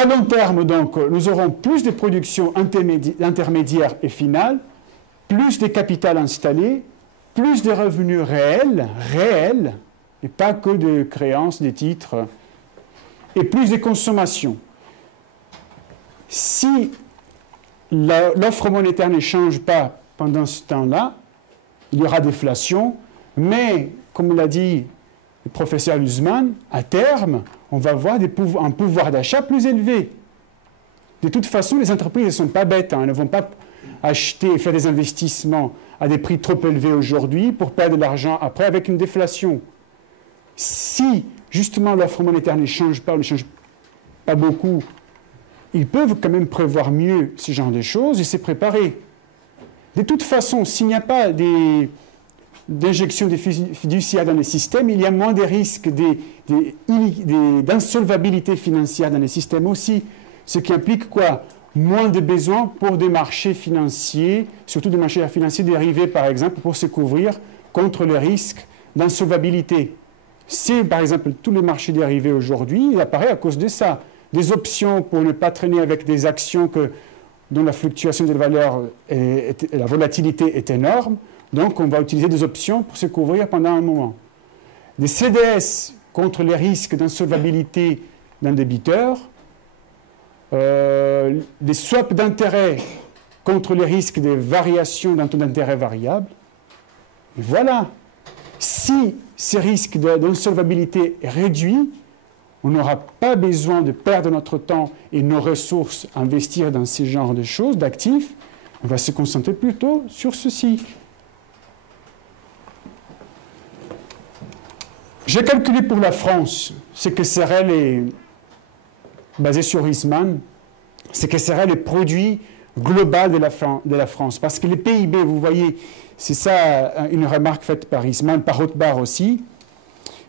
À long terme, donc, nous aurons plus de production intermédiaire et finale, plus de capital installé, plus de revenus réels, et pas que de créances, des titres, et plus de consommation. Si l'offre monétaire ne change pas pendant ce temps-là, il y aura déflation, mais, comme l'a dit le professeur Luzman, à terme, on va avoir un pouvoir d'achat plus élevé. De toute façon, les entreprises ne sont pas bêtes, elles ne vont pas acheter et faire des investissements à des prix trop élevés aujourd'hui pour perdre de l'argent après avec une déflation. Si, justement, l'offre monétaire ne change pas, ou ne change pas beaucoup, ils peuvent quand même prévoir mieux ce genre de choses et se préparer. De toute façon, s'il n'y a pas d'injection de fiduciaires dans le système, il y a moins de risques d'insolvabilité financière dans le système aussi. Ce qui implique quoi? Moins de besoins pour des marchés financiers, surtout des marchés financiers dérivés, par exemple, pour se couvrir contre les risques d'insolvabilité. C'est, par exemple, tous les marchés dérivés aujourd'hui, il apparaît à cause de ça. Des options pour ne pas traîner avec des actions dont la fluctuation de valeur et la volatilité est énorme. Donc, on va utiliser des options pour se couvrir pendant un moment. Des CDS contre les risques d'insolvabilité d'un débiteur. Des swaps d'intérêt contre les risques de variation d'un taux d'intérêt variable. Et voilà. Si ces risques d'insolvabilité est réduit, on n'aura pas besoin de perdre notre temps et nos ressources à investir dans ce genre de choses, d'actifs. On va se concentrer plutôt sur ceci. J'ai calculé pour la France ce que serait basé sur Huysmans, ce que serait le produit global de la France. Parce que les PIB, vous voyez, c'est ça une remarque faite par Huysmans, par Rothbard aussi,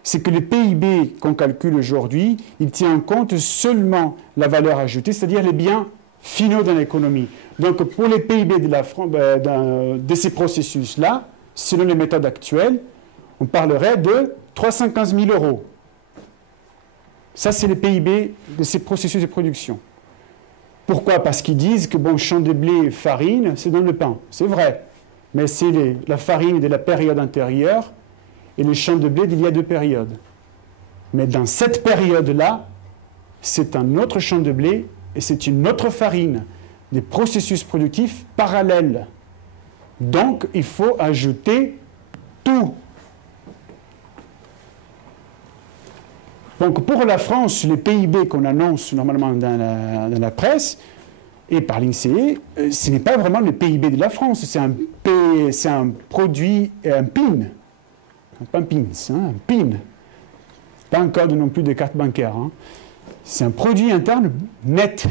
c'est que le PIB qu'on calcule aujourd'hui, il tient en compte seulement la valeur ajoutée, c'est-à-dire les biens finaux dans l'économie. Donc, pour les PIB de ces processus-là, selon les méthodes actuelles, on parlerait de 315 000 €. Ça, c'est le PIB de ces processus de production. Pourquoi? Parce qu'ils disent que, bon, champ de blé, farine, c'est dans le pain. C'est vrai. Mais c'est la farine de la période antérieure et le champ de blé d'il y a 2 périodes. Mais dans cette période-là, c'est un autre champ de blé et c'est une autre farine. Des processus productifs parallèles. Donc, il faut ajouter tout. Donc, pour la France, les PIB qu'on annonce normalement dans la presse et par l'INSEE, ce n'est pas vraiment le PIB de la France, c'est un produit, un PIN. Pas un PINS, un PIN. Pas un code non plus de carte bancaire. C'est un produit interne net.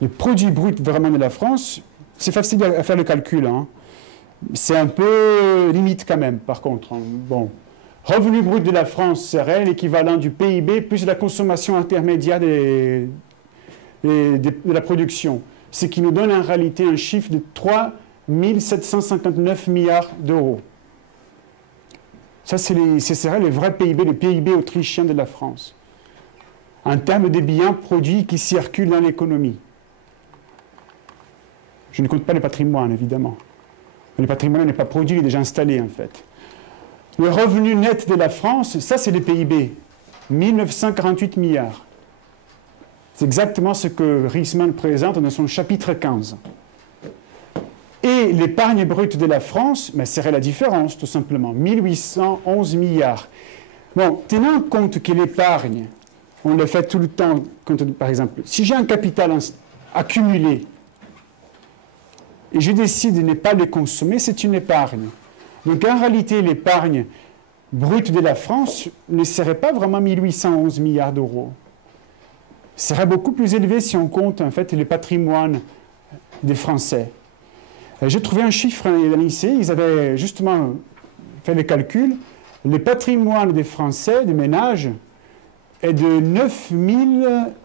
Le produit brut vraiment de la France, c'est facile à faire le calcul. C'est un peu limite quand même, par contre. Bon. Revenu brut de la France serait l'équivalent du PIB plus la consommation intermédiaire de la production. Ce qui nous donne en réalité un chiffre de 3 759 milliards d'euros. Ça, ce serait le vrai PIB, le PIB autrichien de la France. En termes de biens produits qui circulent dans l'économie. Je ne compte pas le patrimoine, évidemment. Le patrimoine n'est pas produit, il est déjà installé, en fait. Le revenu net de la France, ça, c'est le PIB. 1948 milliards. C'est exactement ce que Huysmans présente dans son chapitre 15. Et l'épargne brute de la France, mais serait la différence, tout simplement. 1811 milliards. Bon, tenant compte que l'épargne, on le fait tout le temps, par exemple, si j'ai un capital accumulé et je décide de ne pas le consommer, c'est une épargne. Donc en réalité, l'épargne brute de la France ne serait pas vraiment 1811 milliards d'euros. Ce serait beaucoup plus élevé si on compte en fait le patrimoine des Français. J'ai trouvé un chiffre à l'INSEE, ils avaient justement fait le calcul. Le patrimoine des Français, des ménages, est de 9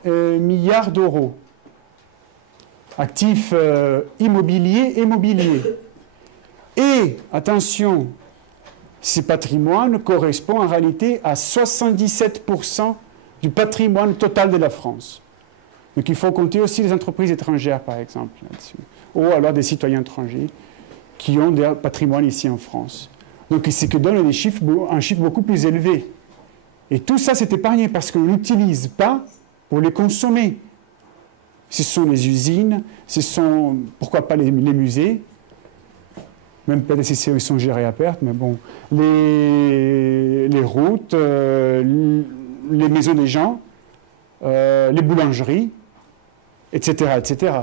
000 milliards d'euros. Actifs immobiliers et mobiliers. Et, attention, ce patrimoine correspond en réalité à 77% du patrimoine total de la France. Donc il faut compter aussi les entreprises étrangères, par exemple, là-dessus. Ou alors des citoyens étrangers qui ont des patrimoines ici en France. Donc c'est que donne un chiffre beaucoup plus élevé. Et tout ça, c'est épargné parce qu'on n'utilise pas pour les consommer. Ce sont les usines, ce sont, pourquoi pas les musées, même peut-être si ils sont gérés à perte, mais bon, les routes, les maisons des gens, les boulangeries, etc., etc.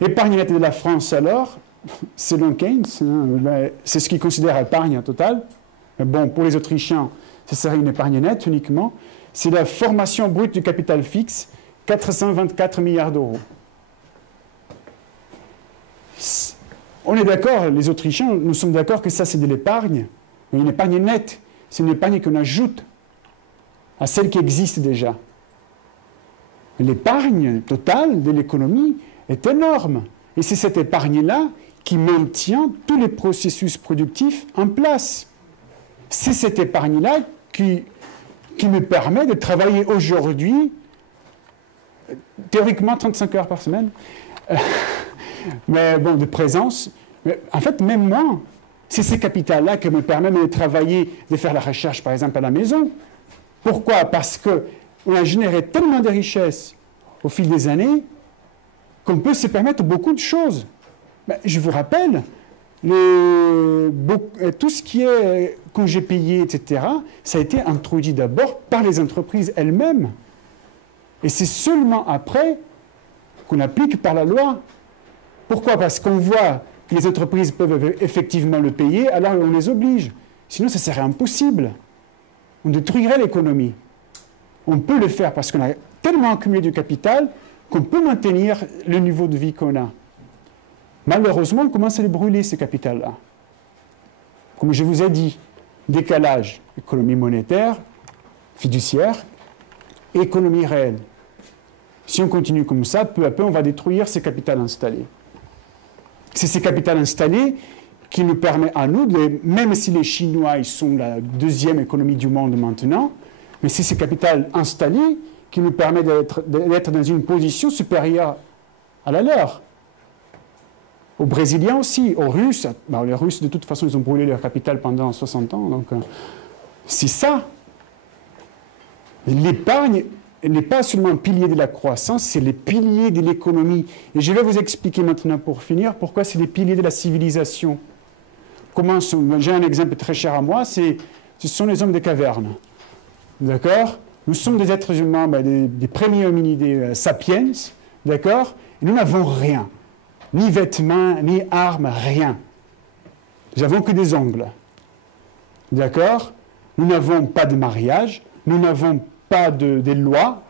L'épargne nette de la France, alors, selon Keynes, c'est ce qu'il considère épargne totale. Mais bon, pour les Autrichiens, ce serait une épargne nette uniquement. C'est la formation brute du capital fixe, 424 milliards d'euros. On est d'accord, les Autrichiens, nous sommes d'accord que ça, c'est de l'épargne, mais une épargne nette. C'est une épargne qu'on ajoute à celle qui existe déjà. L'épargne totale de l'économie est énorme. Et c'est cette épargne-là qui maintient tous les processus productifs en place. C'est cette épargne-là qui me permet de travailler aujourd'hui, théoriquement 35 heures par semaine, mais bon, de présence. Mais en fait, même moi, c'est ces capitales-là qui me permettent de travailler, de faire la recherche, par exemple, à la maison. Pourquoi? Parce qu'on a généré tellement de richesses au fil des années qu'on peut se permettre beaucoup de choses. Mais je vous rappelle, tout ce qui est congés payés, etc., ça a été introduit d'abord par les entreprises elles-mêmes. Et c'est seulement après qu'on applique par la loi. Pourquoi? Parce qu'on voit que les entreprises peuvent effectivement le payer, alors on les oblige. Sinon, ça serait impossible. On détruirait l'économie. On peut le faire parce qu'on a tellement accumulé du capital qu'on peut maintenir le niveau de vie qu'on a. Malheureusement, on commence à les brûler, ces capitals-là. Comme je vous ai dit, décalage, économie monétaire, fiduciaire, et économie réelle. Si on continue comme ça, peu à peu, on va détruire ces capitals installés. C'est ces capitals installés qui nous permettent à nous, même si les Chinois ils sont la deuxième économie du monde maintenant, mais c'est ces capitals installés qui nous permettent d'être dans une position supérieure à la leur. Aux Brésiliens aussi, aux Russes. Ben, les Russes, de toute façon, ils ont brûlé leur capital pendant 60 ans. Donc, c'est ça. L'épargne n'est pas seulement un pilier de la croissance, c'est les piliers de l'économie. Et je vais vous expliquer maintenant, pour finir, pourquoi c'est les piliers de la civilisation. J'ai un exemple très cher à moi, ce sont les hommes des cavernes. D'accord? Nous sommes des êtres humains, des premiers hominidés sapiens, d'accord? Et nous n'avons rien. Ni vêtements, ni armes, rien. Nous n'avons que des ongles. D'accord? Nous n'avons pas de mariage, nous n'avons pas de loi.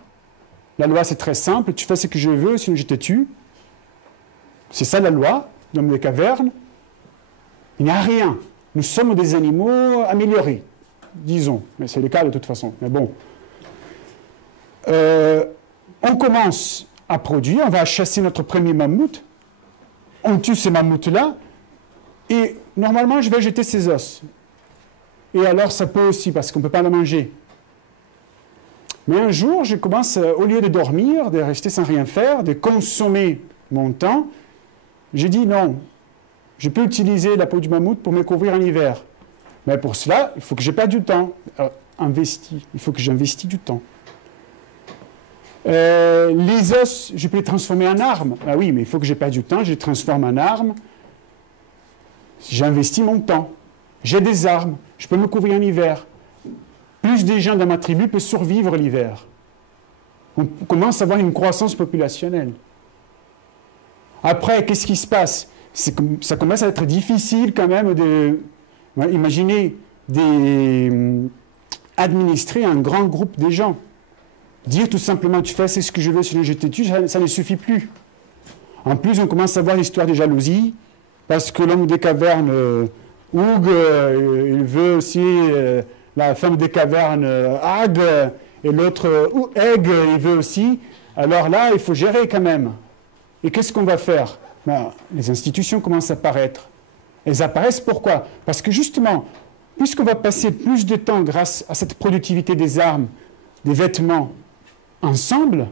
La loi, c'est très simple, tu fais ce que je veux, sinon je te tue. C'est ça la loi, l'homme des cavernes. Il n'y a rien. Nous sommes des animaux améliorés, disons. Mais c'est le cas de toute façon. Mais bon. On commence à produire, on va chasser notre premier mammouth. On tue ces mammouths-là, et normalement, je vais jeter ses os. Et alors, ça peut aussi, parce qu'on ne peut pas la manger. Mais un jour, je commence, au lieu de dormir, de rester sans rien faire, de consommer mon temps, j'ai dit non, je peux utiliser la peau du mammouth pour me couvrir en hiver. Mais pour cela, il faut que je perde du temps. Il faut que j'investisse du temps. Les os, je peux les transformer en armes. Ah oui, mais il faut que je perde du temps, je les transforme en armes. J'investis mon temps. J'ai des armes, je peux me couvrir en hiver. Plus des gens dans ma tribu peuvent survivre l'hiver. On commence à avoir une croissance populationnelle. Après, qu'est-ce qui se passe? Ça commence à être difficile quand même imaginez administrer un grand groupe de gens. Dire tout simplement, tu fais ce que je veux, sinon je te tue, ça ne suffit plus. En plus, on commence à voir l'histoire de jalousie, parce que l'homme des cavernes, Hugh, il veut aussi la femme des cavernes, Hag, et l'autre, Egg, il veut aussi. Alors là, il faut gérer quand même. Et qu'est-ce qu'on va faire? Les institutions commencent à apparaître. Elles apparaissent pourquoi? Parce que justement, puisqu'on va passer plus de temps grâce à cette productivité des armes, des vêtements, ensemble,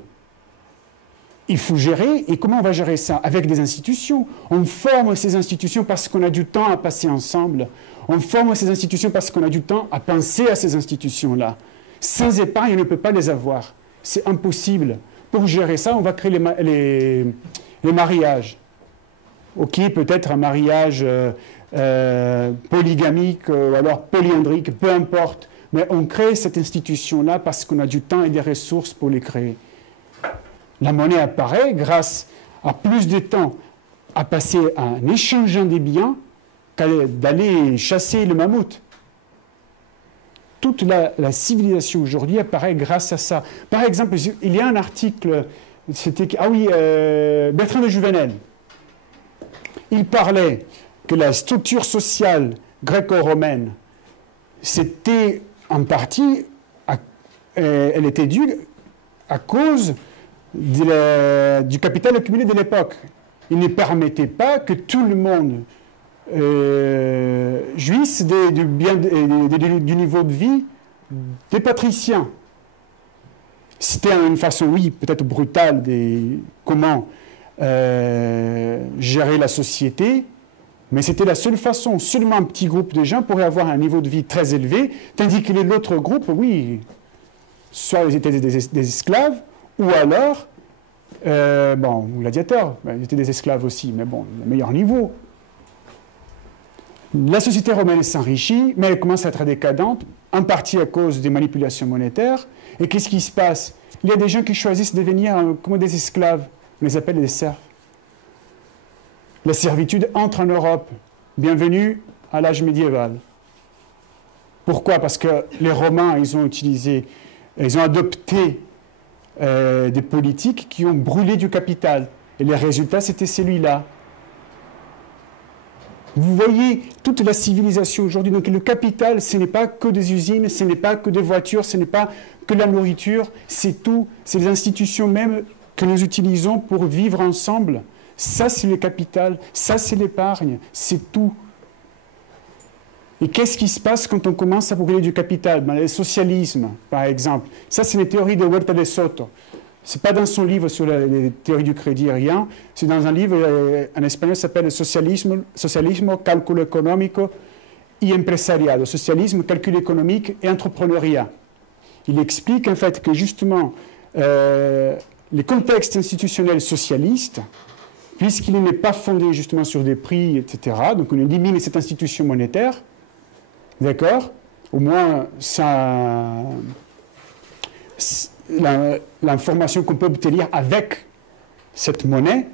il faut gérer. Et comment on va gérer ça? Avec des institutions. On forme ces institutions parce qu'on a du temps à passer ensemble. On forme ces institutions parce qu'on a du temps à penser à ces institutions-là. Sans épargne, on ne peut pas les avoir. C'est impossible. Pour gérer ça, on va créer les mariages. Ok, peut-être un mariage polygamique ou alors polyandrique, peu importe. Mais on crée cette institution-là parce qu'on a du temps et des ressources pour les créer. La monnaie apparaît grâce à plus de temps à passer en échangeant des biens qu'à d'aller chasser le mammouth. Toute la civilisation aujourd'hui apparaît grâce à ça. Par exemple, il y a un article, Bertrand de Jouvenel. Il parlait que la structure sociale gréco-romaine, c'était en partie, elle était due à cause du capital accumulé de l'époque. Il ne permettait pas que tout le monde jouisse du niveau de vie des patriciens. C'était une façon, oui, peut-être brutale de comment gérer la société, mais c'était la seule façon. Seulement un petit groupe de gens pourrait avoir un niveau de vie très élevé, tandis que l'autre groupe, oui, soit ils étaient des esclaves, ou alors, gladiateurs, ils étaient des esclaves aussi, mais bon, le meilleur niveau. La société romaine s'enrichit, mais elle commence à être décadente, en partie à cause des manipulations monétaires. Et qu'est-ce qui se passe? Il y a des gens qui choisissent de devenir comme des esclaves. On les appelle des serfs. La servitude entre en Europe. Bienvenue à l'âge médiéval. Pourquoi? Parce que les Romains, ils ont adopté des politiques qui ont brûlé du capital. Et les résultats, c'était celui-là. Vous voyez toute la civilisation aujourd'hui. Donc le capital, ce n'est pas que des usines, ce n'est pas que des voitures, ce n'est pas que la nourriture, c'est tout. C'est les institutions même que nous utilisons pour vivre ensemble. Ça, c'est le capital, ça, c'est l'épargne, c'est tout. Et qu'est-ce qui se passe quand on commence à brûler du capital? Le socialisme, par exemple. Ça, c'est les théories de Huerta de Soto. Ce n'est pas dans son livre sur les théories du crédit, rien. C'est dans un livre en espagnol qui s'appelle Socialismo, Cálculo Económico y Empresariado. Socialisme, calcul économique et entrepreneuriat. Il explique en fait que justement, les contextes institutionnels socialistes, puisqu'il n'est pas fondé justement sur des prix, etc., donc on élimine cette institution monétaire, d'accord? Au moins, ça... l'information qu'on peut obtenir avec cette monnaie,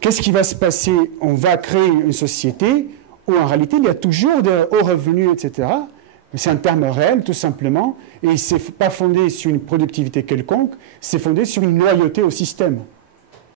qu'est-ce qui va se passer? On va créer une société où en réalité il y a toujours des hauts revenus, etc. Mais c'est un terme réel tout simplement, et ce n'est pas fondé sur une productivité quelconque, c'est fondé sur une loyauté au système.